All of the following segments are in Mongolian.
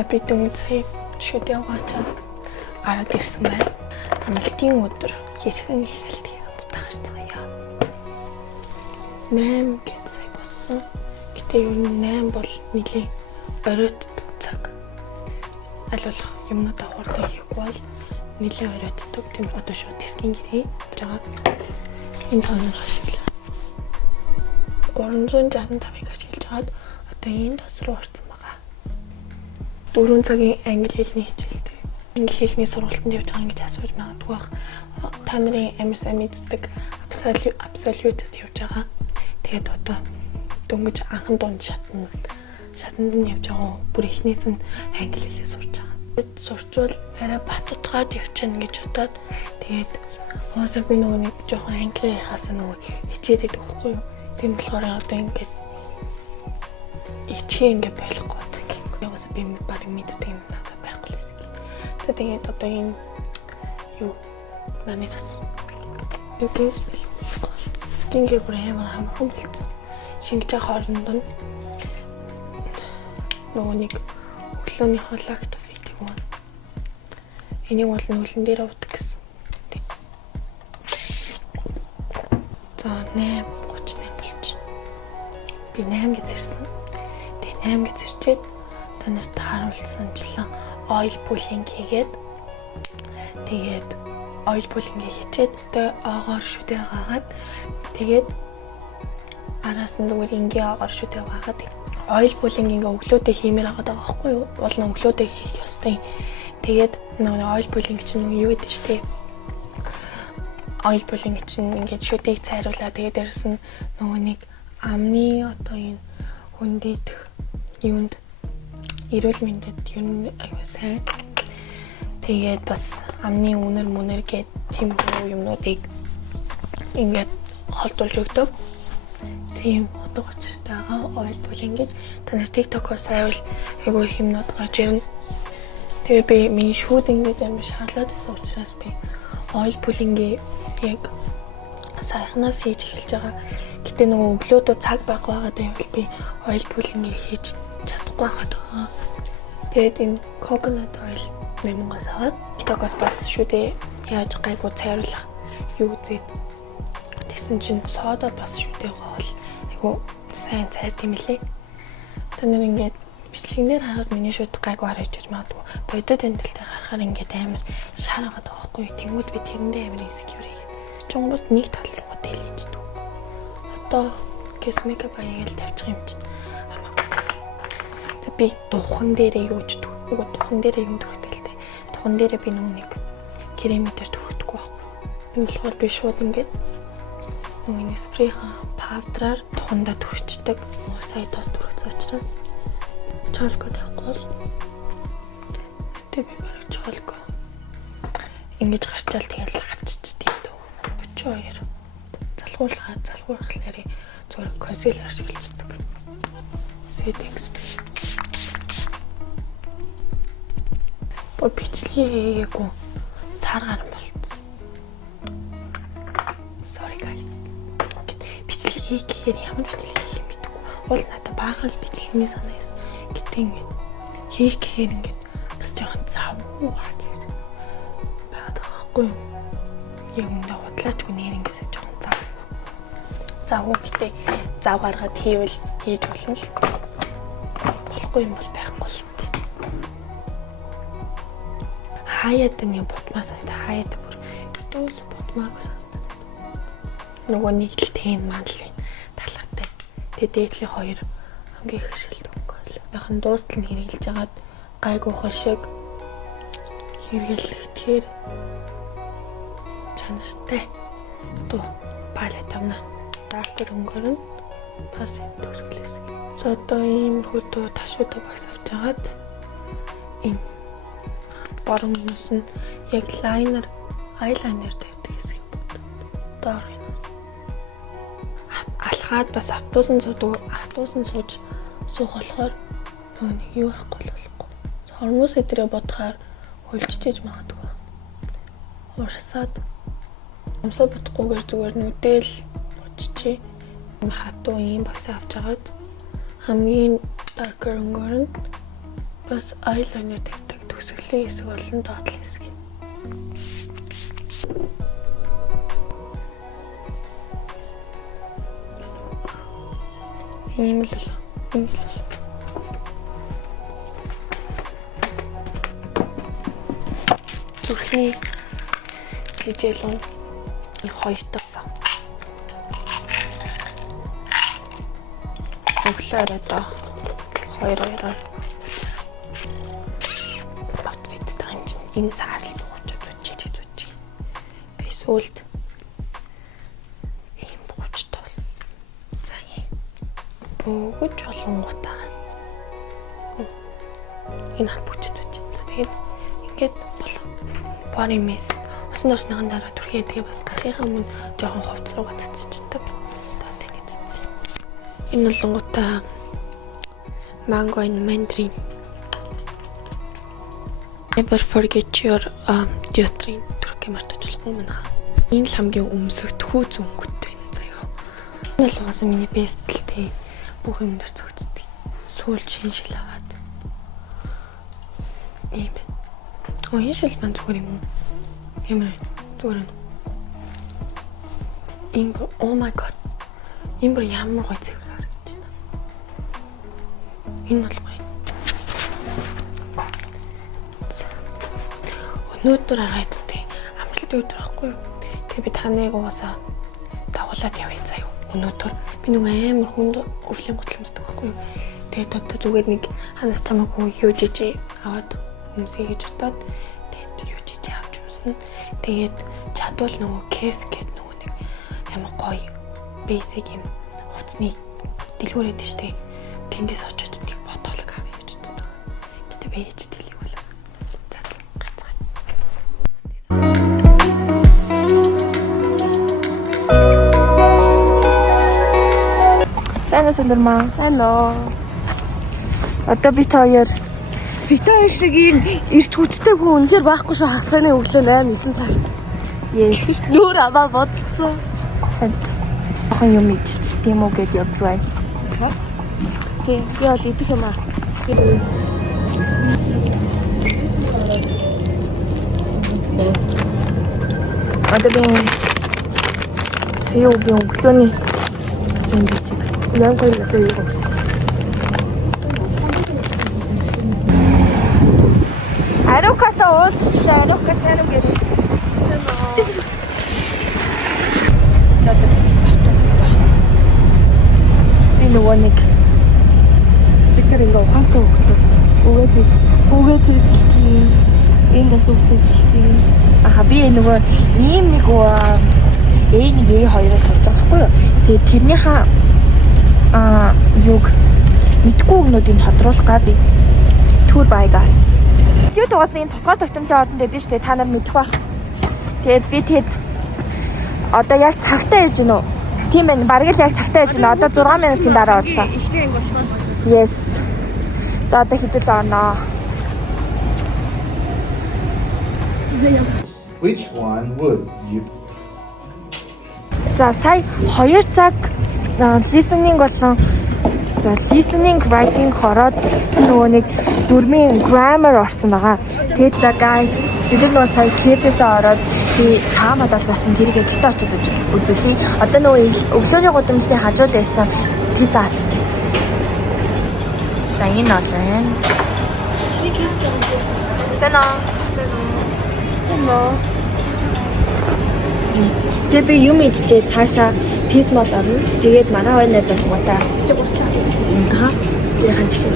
За би дөнгөж сая шүд явгаачаад гараад ирсэн байна. Амралтын өдөр хэрхэн эхэлдэг хамтдаа харцгаая. 8 гэж сая болсон. Гэтэ ер нь 8 бол нэлийн оройтдаг цаг. Аль болох юмнуудаа хурдан хийхгүй бол нэлийн оройтдаг. Тийм одоо шууд дискийн гэрээ байгаа. Энэ тоноор ашиглаа. 365-ыг ашиглаж хаад одоо энэ тос руу орсон байгаа. 4 цагийн англи хэлний хичээлтэй. Англи хэлний сургалтанд явж байгаа гэж асууж магадгүй бах. Та нарын MSM эздэг абсолютэд явж байгаа. Тэгээд одоо дөнгөж анхан дунд шатанд нь явж байгаа. Бүр эхнээс нь англи хэлээ сурч байгаа. Сурчвал арай баттгаад явчихна гэж бодоод тэгээд уусаа би нөгөө нэг жоохон англи ярихаас нөгөө хичээд байдаг байхгүй юу? Тийм болохоор одоо ингээд ичхээ ингээд болохгүй байна. Уусаа би баг мэддэг юм надад байхгүй лээс. За тэгээд одоо энэ юу наны тус. Югээс бил. Гингээ бүр амар хамхан болцсон. Шингэж байгаа хооронд нь нөгөө нэг өглөөний лактоф идэг юм. Энийг бол нүлэн дээр уудаг гэсэн. За 8:38 болчих. Би 8 гэж ирсэн. Тэгээ 8 гэж ирчээд танаас тааруулсанчлан oil pulling хийгээд тэгээд oil pulling хийчээд одоо оогоор шүдээ гаагаад тэгээд араас нь зүгээр ингийн оогоор шүдээ гаагаад oil pulling ингээ өглөөдөө хиймээр байгаа байхгүй юу? Уул нь өглөөдөө хийх ёстой. Тэгээд нөгөө oil pulling чинь юу гэдэг штэ. Oil pulling чинь ингээд шүдийг цайруулаад тэгээд дээрэс нь нөгөө нэг амны одоо энэ хүндийдэх юунд эрүүл мэндэд ер нь аюу сайн. Тэгээд бас амны үнэр гээд тийм юмнуудыг ингээд холдуулж өгдөг. Тийм одоо гочтойгоо oil pulling гэж та нар TikTok-оос сайвал айгүй юмнууд гарч ирнэ. Тэгээ би миний шүүд ингээд амар шаарлаад байсан учраас би oil pulling-ийг яг сайхнаас хийж эхэлж байгаа. Гэтэ нөгөө өглөөдөө цаг байгаа байгаад би oil pulling-ийг хийж чадахгүй байгаа. Тэгээд энэ coconut oil нэмгээс аваад TikTok-оос бас шүдээ яаж гайгүй цайруулах юу үзээд тэгсэн чинь сода бас шүдээ гоол айгүй сайн цайр тийм лээ. Та нар ингээд бичлэгнээр хараад миний шүд гайгүй харагдаж магадгүй. Бодит тэмдэл дээр харахаар ингээд амар шааргаад байгаа байхгүй. Тэнгүүд би тэрэндээ амар insecure хийгээд. Чонгод нэг тал руу дэлгэждэг. Одоо косметик баягал тавьчих юм чинь. За би духан дээрээ юучдаг. Уг духан дээрээ юм дөрөхтэй л дээ. Духан дээрээ би нэг кремээр дөрөхдөггүй байхгүй. Юм болохоор би шууд ингээд нөгөө спрейхан павдраар тухандаа дөрчдөг. Сая тос дөрөхсөн учраас чолко тавихгүй бол тэг би бараг чолко ингэж гарчаал тэгэл авчичтэй дөө. 42 залхуурхлаарэ зөвхөн консилер ашиглаждаг. Settings бол бичлэгийг хийгээгүй сар гарan болцсон. Sorry guys. Бичлэг хийх гэхээр ямар бичлэг хийх юм гэдэггүй. Уул надад баахан л бичлэгний санаа байсан. Гэтэ ингээд хийх гэхээр ингээд бас жоохон завгүй гэж байгаад байгаа байхгүй юу? Яг үндэ худлаачгүй нэрнгэсээ жоохон завгүй гэтэ зав гаргаад хийвэл хийж болно л. Болохгүй юм бол байхгүй л. Хаяад нэг бутмаа санагдаа. Хаяад бүр өөс бутмааргүй санагдаад. Нөгөө нэг л тэн мандал байна. Талхатай. Тэгээ дээдлийн хоёр хамгийн их шилдэг өнгө. Яхан дуустал нь хэрэгжилж агаад гайгүй хошиг хэрэглэхээр чанартай. Ту палет авна. Даркер өнгөөр нь тас төсөглөөс. За одоо ийм хөтөө ташуутай багс авч агаад ийм баруун нүс нь яг eyeliner тавьдаг хэсэг бодод. Доор хинаас. Алхаад бас автобусан сууж суух болохоор нөгөө нэг юу байхгүй болохгүй. Хормос өдрөө бодохоор хөлжиж магадгүй. Урсаад амсаа бодохгүйгээр зүгээр нүдэл бодчихъя. Хатуу ийм багсаа авч агаад хамгийн darker өнгөөр нь бас eyeliner тавьдаг төгсгөлийн хэсэг болон доотлын хэсэг. Ийм л болоо. Зүрхний хижээлүүн хоёр тасан. Өглөөр одоо хоёроор outfit тань энэ саарлын буучаад үчиж. Эсвэл ийм бууч тос. За бууж олонгуудаа. Энэ хамбуучд үчиж. За тэгээд ингээд болоо. Body mist. Усан дорсныхан дараа түрхий тэгээ бас гарахынхаа өмнө жоохон хувцс руугаа цэцчихдэг. Одоо тэний цэцээ. Энэ болонгуудаа mango and mandarin. Never forget your deodorant түрхий мартажлахгүй мэнэ. Энэ л хамгийн өмсөгдөхүү зөнгөтэй заяа. Энэ л бас миний best л тий. Бүх юм дээр цогцдог. Сүүл шинжил аваад. Ийм. Энэ шил маань зүгээр юм. Ямар зүгээр нь. Oh my god. Энэ ямар гоё цэвэр харагдаж байна. Энэ бол гоё. Өнөөдөр агайттай амралтын өдөр байхгүй юу? Тэгээ би таныг уусаа дагуулад явъя заяа. Өнөөдөр би нэг амар хүнд өвлийн готл өмсдөг байхгүй юу? Тэгээд одоо зүгээр нэг ханаас чамаагүй юу жижиг аваад өмсөе гэж бодоод тэгээд юу жижиг авч өмснө. Тэгээд чадвал нөгөө кеф гэдэг нөгөө нэг ямар гоё basic юм хувцсны дэлгүүрээд штэ. Тэндээс очиж нэг ботолог авъя гэж боддог. Гэтэ би ээж дэлийг бол. За гарцгаая. Сайн уу? Сайн уу. Одоо бит хоёр шиг ийм эрт хүчтэй хүн үнэхээр байхгүй шүү. Хагасны өглөө 8-9 цагт. Yes. Нүр аваа бодцоо. Хэн юм идчих тийм үү гэж явж байна. Тийм, би бол идэх юм аа. Одоо би сэвгүй өглөөний сэндвич. Яг гоё л юм. Аруката уулзчлаа. Арука сайн уу гэдэг. Сайн уу. Чад батсаа. Энэ нэг битэр ингээ ухаантай өгдөг. Үгээд зэжилчих. Энэ дэс үгцэжилчих. Аха би нөгөө ийм нэг A1A2-оос сурж байгаа байхгүй юу? Тэгээд тэрнийхээ юг мэдгүй өгнүүдийг тодруулах би tour by guys. Юу тугасан энэ тусгай тогтмолтой ордонд байдсан шүү дээ. Та нар мэдэх байх. Тэгээд би тэгэд одоо яг цагтаа ирж гинөө. Тийм ээ, бараг л яг цагтаа ирж гинөө. Одоо 6 минутын дараа орлоо. Yes. За одоо хэдэл оноо. Which one would you? За сая 2 цаг listening болон за listening writing хороод нөгөө нэг дөрмийн grammar орсон байгаа. Тэгээд за guys бид нөгөө сая clip-ээс ороод би цаамад бол басан тэрийг эдитээр очиж үзүүлье. Одоо нөгөө өглөөний гудамжны хажууд байсан тий зааттай. За энэ бол энэ. Сэно. Тэгээ би юм идчихээ цаашаа писмол орно. Тэгээд манай хоёр найз залгуутай чи гутлаа гэсэн юм хаа. Тэгээ хань шиг.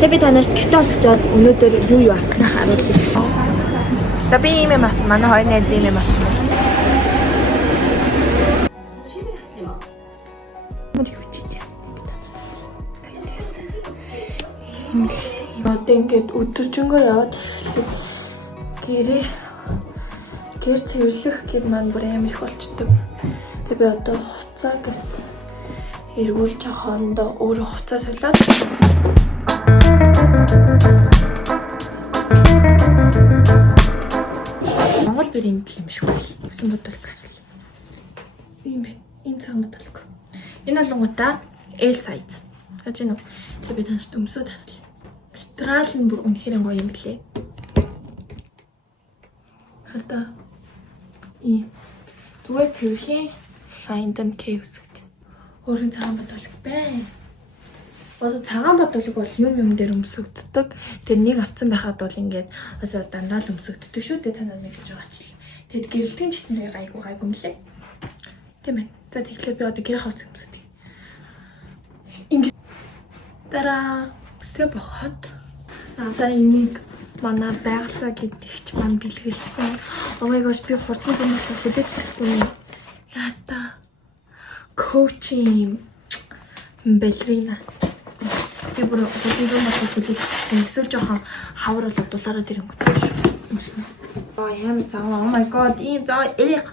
Тэгээ би танаас гэрте очиод өнөөдөр юу авснаа харуулъя гэж. За би ийм юм авсан. Манай хоёр найз ийм юм авсан. Одоо ингээд өдөржингөө яваад гэр цэвэрлэх гэд маань бүр амар их болчдөг. Тэгээ би одоо хуцаагаас эргүүлж хоорондоо өөрөө хуцаа солиод Монгол бэр юм юм шиг байна. Усан бодвол гаргал. Ийм байна. Ийм цаг бодвол. Энэ болонгуудаа L size. Хаж гэнэ үү? Тэгээ би танарт өмсөд харуулъя. Битүү Материал нь бүр үнэхээр гоё юм блэ. Хата зүгээр цэвэрхэн Indon Caves гэдэг. Өөрийн цагаан бодолог байна. Ус цагаан бодолог бол юм дээр өмсөгддөг. Тэгээд нэг авцсан байхад бол ингээд ус дандаа л өмсөгддөг шүү дээ, та нар мэдж байгаа ч л. Тэгэд гэрэлтийн чисэндээ гайгүй мөлий. Тийм ээ. За тэгэхээр би одоо гэр хавц өмсөдөг. Ингээд дараа өсөө бохот надаа энийг манай байгалаа гэдэгч маань бэлгэлсэн. Oh my gosh, би хурдан зэмлэх хүлээж тэсгүй. Яата. Коучинг балерина. Би бүр хурдан зэмлэх хүлээж тэсгүй. Эсвэл жоохон хавар бол дулаараа тэрэнгүүтэй шүү. Өмснө. Ямар зав. Oh my god, ийм зав элэг.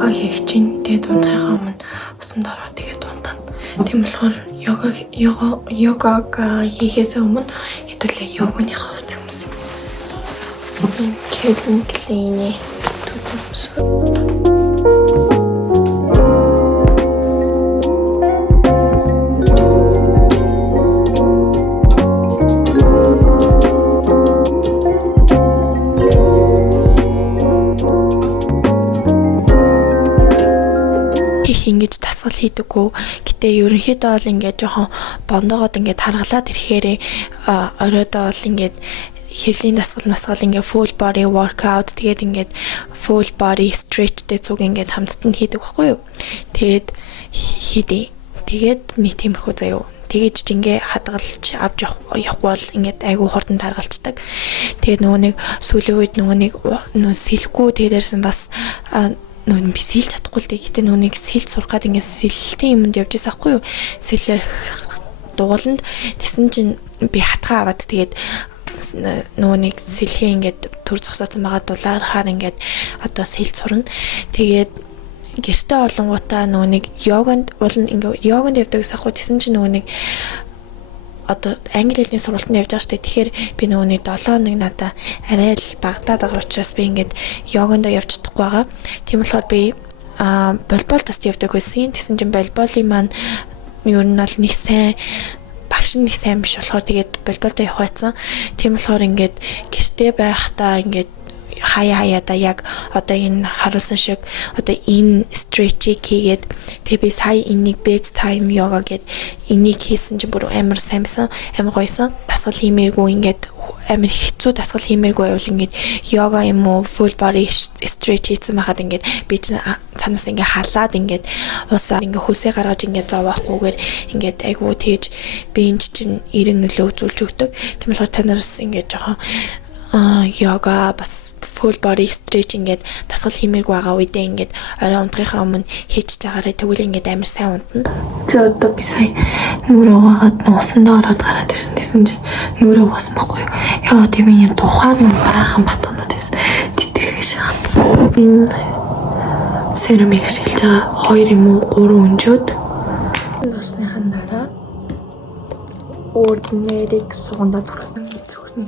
Йога хийх чинь тэгээд унтахаа өмнө усанд ороод тэгээд унтана. Тийм болохоор йога хийхээс өмнө хэдүүлээ йогныхаа хувцас юмсан. Calvin Klein төтөмс. Ингэж дасгал хийдэггүй. Гэтэ ерөнхийдөө бол ингээд жоохон бондоогоод ингээд харгалаад ирэхээр оройдоо бол ингээд хэвлийн дасгал масгал ингээд full body workout тэгээд ингээд full body stretch дэ зүг ингээд хамтд нь хийдэг байхгүй юу. Тэгээд хийдэ. Тэгээд нэг тиймэрхүү заяа. Тэгэж жингээ хадгалж авч явахгүй бол ингээд айгүй хурдан таргалцдаг. Тэгээд нөгөө нэг сүүлийн үед нөгөө сэлэхгүй тэгээд дээрсэн бас би сэлж чадахгүй л дээ. Гэтэ нүунийг сэлж сурах гээд ингээд сэлэлтийн юмд явж байсан байхгүй юу. Сэлэх дууланд тэсэн чинь би хатгаа аваад тэгээд нүунийг сэлхээ ингээд төр зогсоосон байгаа дулаархаар ингээд одоо сэлж сурна. Тэгээд гэртээ олонгуудаа нүунийг йоганд ингээд йоганд явдаг гэсэн байхгүй. Тэсэн чинь нүунийг одоо англи хэлний сургалтанд явж байгаа штэ. Тэгэхээр би нөгөөний 7 хоног надаа арай л багтаад байгаа учраас би ингээд йогонд явж чадахгүй байгаа. Тийм болохоор би волейбол таст явдаг байсан. Тэгсэн чинь волейболын маань ер нь бол нэг сайн багш нэг сайн биш болохоор тэгээд волейболд явах байсан. Тийм болохоор ингээд гэртээ байхдаа ингээд хаяада яг одоо энэ харуулсан шиг одоо энэ стретчийг хийгээд тэгээ би сая энийг bed time yoga гэд энийг хийсэн чинь бүр амар самсан амар гойсон дасгал хиймээргүй ингээд амар хэцүү дасгал хиймээргүй байвал ингээд yoga юм уу full body stretch хийсэн байхад ингээд би чинь цанаас ингээд халаад ингээд уусаа ингээд хөөсөө гаргаж ингээд зовоохгүйгээр ингээд айгуу тэгж бинж чинь эрен нөлөө үзүүлж өгдөг. Тийм болохоор та нараас ингээд жоохон yoga бас full body stretch ингээд дасгал хиймээргүй байгаа үедээ ингээд орой унтахынхаа өмнө хийж чагаараа тэгвэл ингээд амар сайн унтна. За одоо би сая нүрээ угаагаад усандаа ороод гараад ирсэн. Тэсэн чи нүрээ угаасан байхгүй юу? Яа тийм юм тухайн нь баахан батганууд гэсэн. Титэрхээ шахацсан. Энэ серамик ашиглаж байгаа 2 юм уу 3 өнжөөд усныхан дараа ordinary сугандаа түрхэн зөвхөн